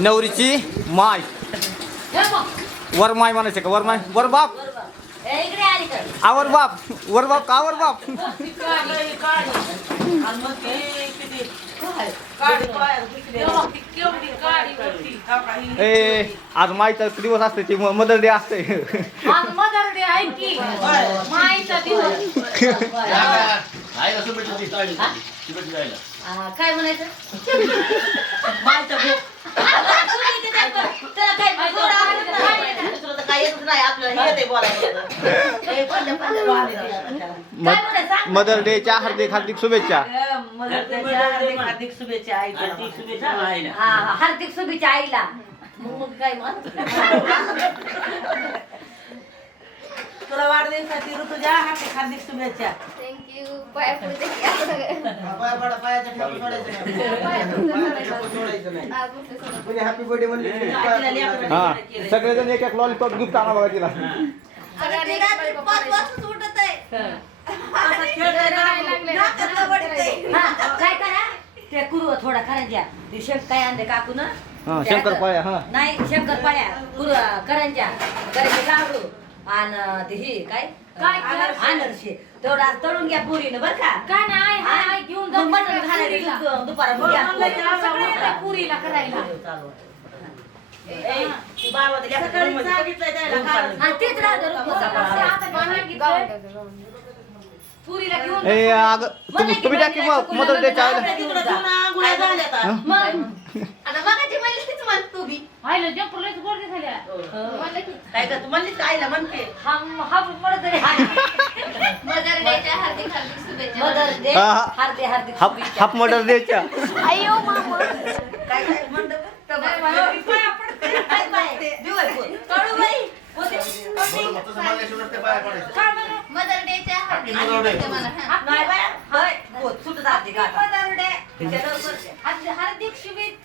नवरीची माय. वर माय म्हणायचे का? वर माय? वर बाप. आवर बाप. वर बाप का वर बाप? ए आज मायचा दिवस असते ती मदर डे असते. मदर डे आहे की माईचा दिवस हा, काय म्हणायचं. त्याला काय गोड आवडत नाही. हे. काय म्हणायचं? सांग. मदर डेच्या हार्दिक हार्दिक शुभेच्छा. मदर त्याच्या हार्दिक हार्दिक शुभेच्छा आईला. हा हा हार्दिक शुभेच्छा आईला. मग मग काय मग? तुला वाढदिवसाची ऋतुजा हार्दिक हार्दिक शुभेच्छा. थँक्यू पाया हॅपी बर्थडे म्हणले हा केलं. सगळेजण एक एक लॉलीपॉप गिफ्ट आणा बघा. तिला काय करा? ते कुरू थोडा करंज्या ते शेक काय आणले काकून. हा शंकरपाळ्या हा. नाही शंकरपाळ्या कुरू करंज्या करंजे लाडू. आणि ही काय काय तेवढा तळून घ्या पुरीनं बर का? काय नाही? हाय, हाय, घेऊन जाऊ मटण पुरीला. करायला. तेच राहतं रुपयाचा आता. पुरीला घेऊन ए अग तुम्ही तुम्ही द्या की मग पाहिलं जंपर लयच गोड दिसायला म्हणलं की काय का तू म्हणलीस का आईला म्हणते हा हा पडत रे मदर डेच्या हार्दिक हार्दिक शुभेच्छा. मदर हा, हा. हार्दिक हार्दिक हाफ. हाफ मदर डेच्या. अयो मामा. काय काय म्हणतं बरं? काय बाई? देऊ आहे फोन. कडूबाई, होते. मदर डेच्या हार्दिक शुभेच्छा मला. हा. हो. हार्दिक शुभेच्छा.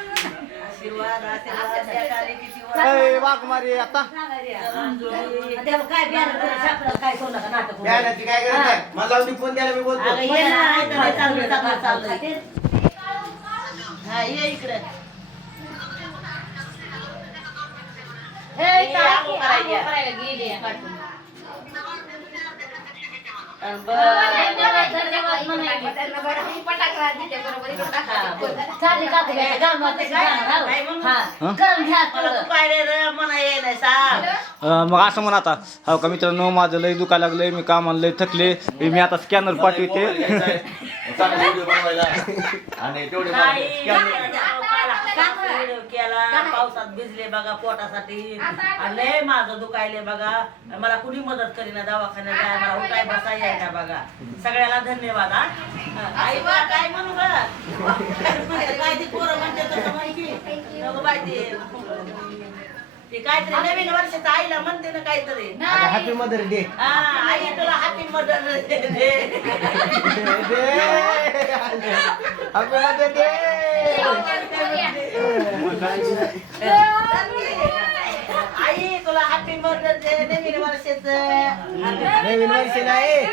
आशीर्वाद आशीर्वाद जगाले किती वर. ए वाघ मारे आता आणि त्याला काय बियाणं करायचं, आपल्याला काय करू नका, नाटक काय नका. ती काय करत नाही मला लावून फोन द्यायला मी बोलतो अगं ये ना, ऐका नाही चाललंय, चाललंय, चाललंय. हा, ये इकडे हे हे काय आंघोळ करायला. गेली काटून मग असं म्हणा आता. हो का मित्रांनो माझं लय दुखायला लागलंय मी कामाला लय थकले. मी आता स्कॅनर पाठवते. आणि तेवढे काही काय? व्हिडिओ पावसात भिजले बघा पोटासाठी. आणि लय माझं दुखायले बघा. मला कुणी मदत करीना दवाखान्यात जाय मला उठाय बसाय यायला बघा. सगळ्याला धन्यवाद हा. हा, आई बा काय म्हणू ग काय ती पोरं म्हणते तसं माहिती? नको बाई ते. ते काहीतरी नवीन वर्षाचं आईला म्हणते ना काहीतरी. हॅपी मदर डे हा आई तुला happy mother happy mother day आई तुला हॅपी मदर डे नवीन वर्षाचं. नवीन वर्ष नाही.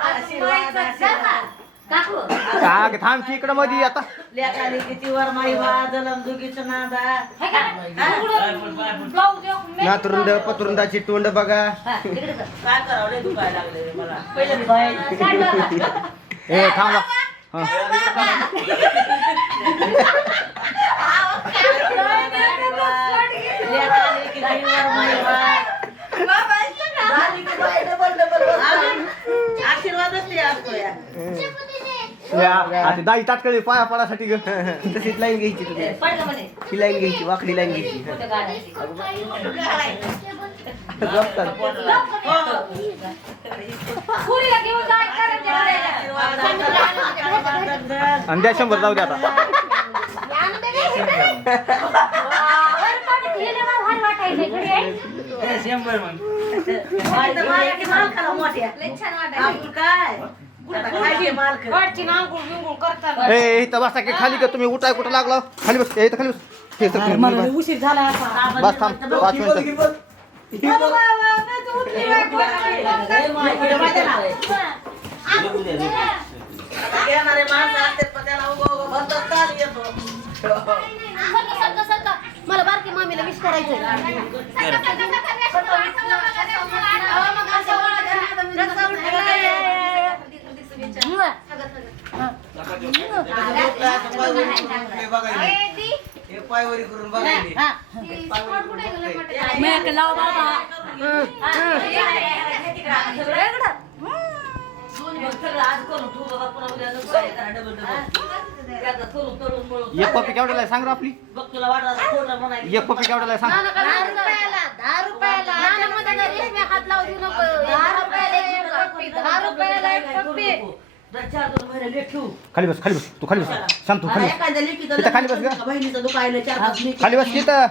आशीर्वाद आशीर्वाद. काकू का थांब की इकडं मध्ये आता. लेखाली किती वर माईवा जलम दुगीचं नादा. नातरुंड पतरुंडाची तोंड बघा. हा. काय करावं लय दुखायला लागले मला. पहिले. ए थांबा हा. लेखाली किती वर माईवा झाली की बाई डबल डबल आशीर्वादच ते असतो या या, आता दाई ताटकळी पाया पडासाठी ग. तशीच लाईन घ्यायची तुम्ही. ही लाईन घ्यायची वाकडी लाईन घ्यायची. आणि द्या शंभर जाऊ द्या आता. वर पाणी गेल्यावर भारी वाटायचं घरी आहे. मालकी मालकाला मोठ्या. लय छान वाटायला आपण काय? ए इथं बसा की खाली का तुम्ही उठाय कुठं लागला खाली बस ए, इथं खाली बस हे इथं खाली बस. उशीर झाला बस थांब पाच मिनिटं सरका सरका सरका मला बारकी मामीला विश करायचंय एक पप्पी केवढ्याला आहे? सांग रे आपली. एक पप्पी केवढ्याला आहे? सांग. दहा रुपयाला दहा रुपयाला. नाना मध्ये रेशमी हात लावू देऊ नको. दहा रुपयाला एक पप्पी दहा रुपयाला एक पप्पी चार दोन महिने लेट ठेवू. खाली बस खाली बस. तू खाली बस. शांत तू खाली बस. खाली बस गं. बहिणीचं दुखायलं. खाली बस तिथं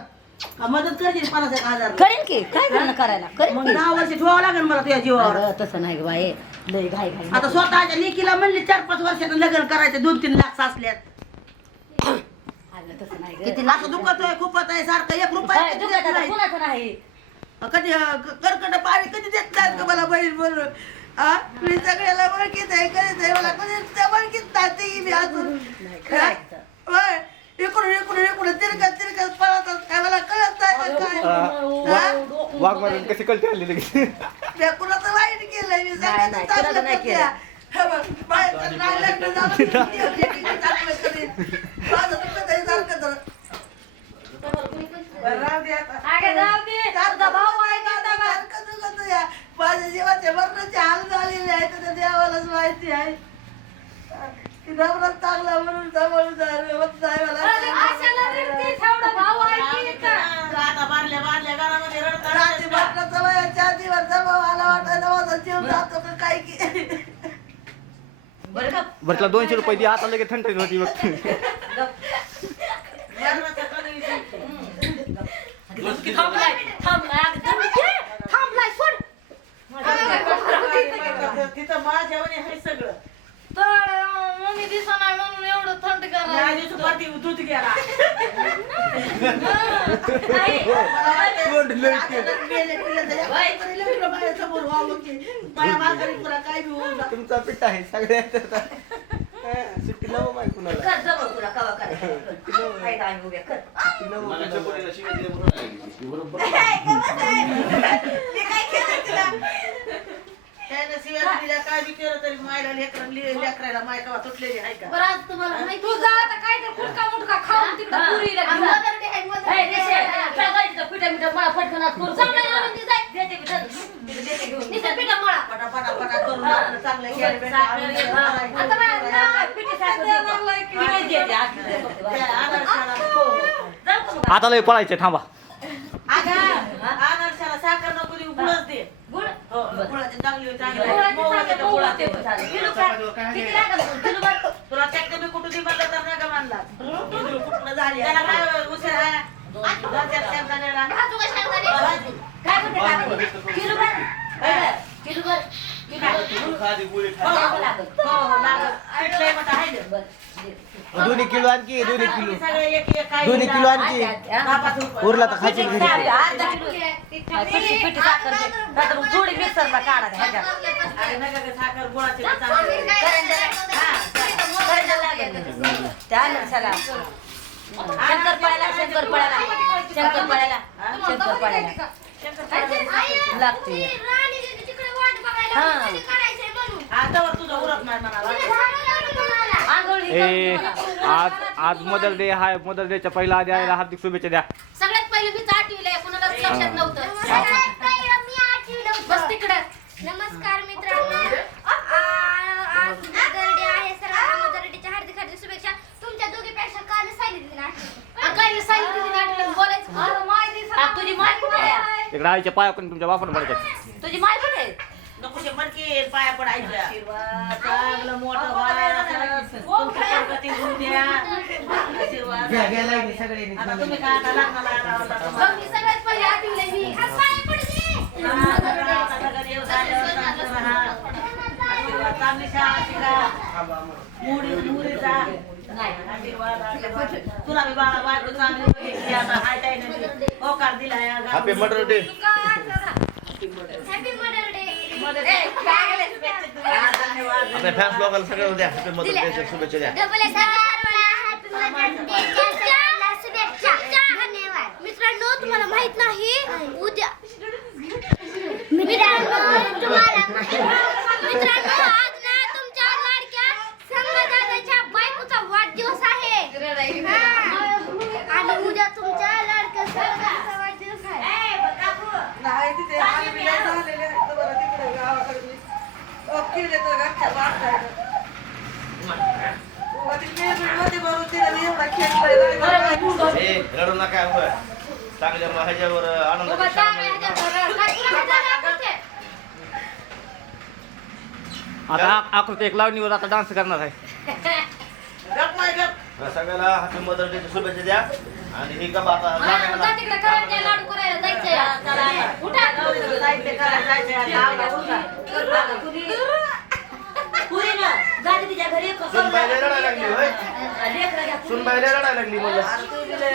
मदत करशील पन्नास एक हजार करेन की काय करणं करायला? करेन मग की. दहा वर्ष ठेवावं लागेल मला तुझ्या जीवावर. अगं, तसं नाही ग बाई. लय घाई घाई आता स्वतःच्या लेकीला म्हणली चार पाच वर्षाचं लग्न करायचं दोन तीन लाख साचल्यात. अगं, तसं नाही किती ग. असं दुखत आहे खूपच आहे सारखं एक रुपया काय, कधी देत आता? नाही. कुणाचं नाही? कधी अं, क- कर्कट पाणी कधी देत नाहीत का मला बहीण हा मी सगळ्याला ओळखीत आहे करीत आहे मला कधी त्या ओळखीत नाही मी अजून. हा? होय. इकडून इकडून इकडून तिरकत तिरकत पळतात काय मला कळत नाही का काय हा? वाघ मारून कशी कळते आली लगेच मी कुणाचं वाईट केलंय मी नाही, नाही, चांगलं कुणाचं नाही करते. केलं. हे बघ, बाहेरचं नाही लग्न झालं, मी एकीचं चांगलं करीन. माझं दुखत आहे सारखं तर. बरं, राहू दे आता. सारखं भाऊ आहे का आता? सारखं दुखत आहे. माझ्या जीवाचे मरणाचे हाल झालेले आहेत ते त्या देवालाच माहिती आहे की नवरा चांगला म्हणून सांभाळून जा- होत नाही मला रात्री वयाच्या दिवस जमा मला वाटायला माझा जीव जातो का काय की? बरं का? बरं तुला दोनशे रुपये दे आता लगेच थंड होती बघ. थांबलाय थांबलाय अगं, थांबलाय थांबलाय सोड तिथं माझ्यावर आहे सगळं मम्मी दिसा नाही म्हणून एवढं थंड दूध घ्यायला काय तुमचा पिठ आहे सगळ्यात सुट्टी नवं माय कुणाला? कर जवळ तुला कवा काय बी केलं तरी मायला लेकरं लेकरायला माय कवा तुटलेली आहे का बरं आज तुम्हाला माहिती आता काय तर खाऊन तिकडं पुरीला घेऊन. पिठा मिठा मला फटकन आज करून चांगलं आणून दे जाय. देते मी, धर. तिथं देते घेऊन. नुसतं पिठा मळा. पटा पटा पटा करून लेकरं चांगले गेले बेटा. आता मला ना, पिठी साखर देतो. पिठी देते, आज देते फक्त. त्या आदर्शाला हो, हो. जाऊ का मग? आता लय पळायचे थांबा आदर्श- आदर्शाला साखर नको देऊ गुळच दे तुला ट्रॅक्टर मी कुठून म्हणलं तर नाही का झाली? त्याला काय उशीर आहे? दोन चार दोन्ही किलो आणखी दोन्ही किलो. दोन्ही किलो आणखी. उरला तर खायची पिठी घरी. साखर, अर्धा किलो. पिठी- पिठी साखर दे. नाहीतर मग थोडी मिक्सरला काढा त्या ह्याच्यात. करायला लागेल. त्या अनरसाला. शंकरपाळ्याला शंकरपाळ्याला. शंकरपाळ्याला. शंकरपाळ्याला. लागते. राणी गेली तिकडे वाट बघायला. हा. कधी करायचंय म्हणून. आता वर तुझं उरत नाही म्हणाला ए. आज आज मदर डे हाय मदर डेच्या पहिला आधी हार्दिक शुभेच्छा द्या. सगळ्यात पहिले मी आठवीला आहे कुणालाच लक्षात नव्हतं. बस तिकडं. नमस्कार मित्रांनो. आ- आज मदर डे आहे सर्वांना मदर डेच्या हार्दिक हार्दिक शुभेच्छा. तुमच्या दोघीपेक्षा काल सांगितली ना काय सांगितली ना बोलायचं. आ, तुझी माय कुठे आहे? इकडे आईच्या पायाकडून तुमच्या बापानं पडायच्या तुझी माय कुठे आहे? पाया पडायचं चांगलं मोठं आशीर्वाद. घ्या घ्या लागली सगळ्यांनी आता तुम्ही काय आता लग्नाला आला होता मग तुम्हाला. मी सगळ्यात पहिले आठवीला आहे मी. आज पाया पडते. आता सगळं देव झाल्यावर चांगलं राहा. आशीर्वाद चांगली शाळा शिका. मुली मुलीचा नाही आशीर्वाद आशीर्वाद. तुला मी बाळा बायको चांगली भेटली आता. हाय ताई नाही होकार दिला या हॅपी मदर डे धन्यवाद आपल्या फॅन्स लोकांना सगळ्यांना द्या. हॅपी मदर डे शुभेच्छा द्या. डबल शुभेच्छा. धन्यवाद. मित्रांनो तुम्हाला माहीत नाही उद्या मित्रांनो तुम्हाला मित्रांनो आज ना तुमच्या लाडक्या संगदादाच्या बायकोचा वाढदिवस आहे हा. आणि उद्या तुमच्या लाडक्या संगदादाचा वाढदिवस आहे नाही तिथे आम्ही बी नाही झालेले आहेत तर बरं तिकडे गावाकडे मी. अ, केले तर घरच्या बाहेर उगा ती पेरणीमध्ये भरून दिलं एवढा खेळलाय नाही. ए रडू नका चांगल्या ह्याच्यावर क्षणामध्ये आता आकृती एक लावणीवर आता डान्स करणार आहे. सगळ्याला हॅपी मदर डे शुभेच्छा द्या. आणि हे गप आता जायचंय जाते तिच्या घरी सुनबाईला रडायला लागली होय? लेकरं घ्या रडायला लागली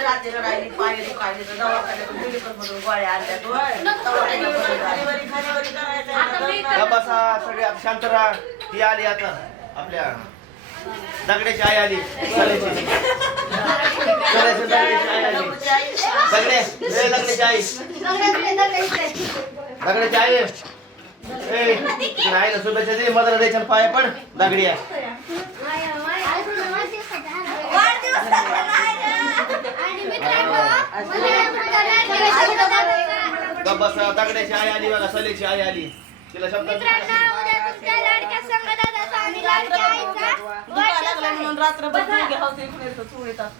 रात्री रडायली, पाय दुखायले, तर गोळ्या आणल्या तू, करायचं सगळे शांत राहा. ती आली आता आपल्या दगड्याची आई आली. सगळ्याची दगड्याची आई आली. दगडे दगड्याची आई. दगड्याची आई ए तिकडे आईला शुभेच्छा दे मदर द्यायच्या पाय पण दगडी आहे. आणि मित्रांनो मला तुमच्या लाडक्या संगदादाचा गप बसा दगड्याची आई आली बघा सलेची आई आली. तिला शब्द मित्रांनो उद्या तुमच्या लाडक्या संगदादाचा आणि लाडक्या आईचा दुखायला लागलं म्हणून हौसे इकडे चोळीत असतात.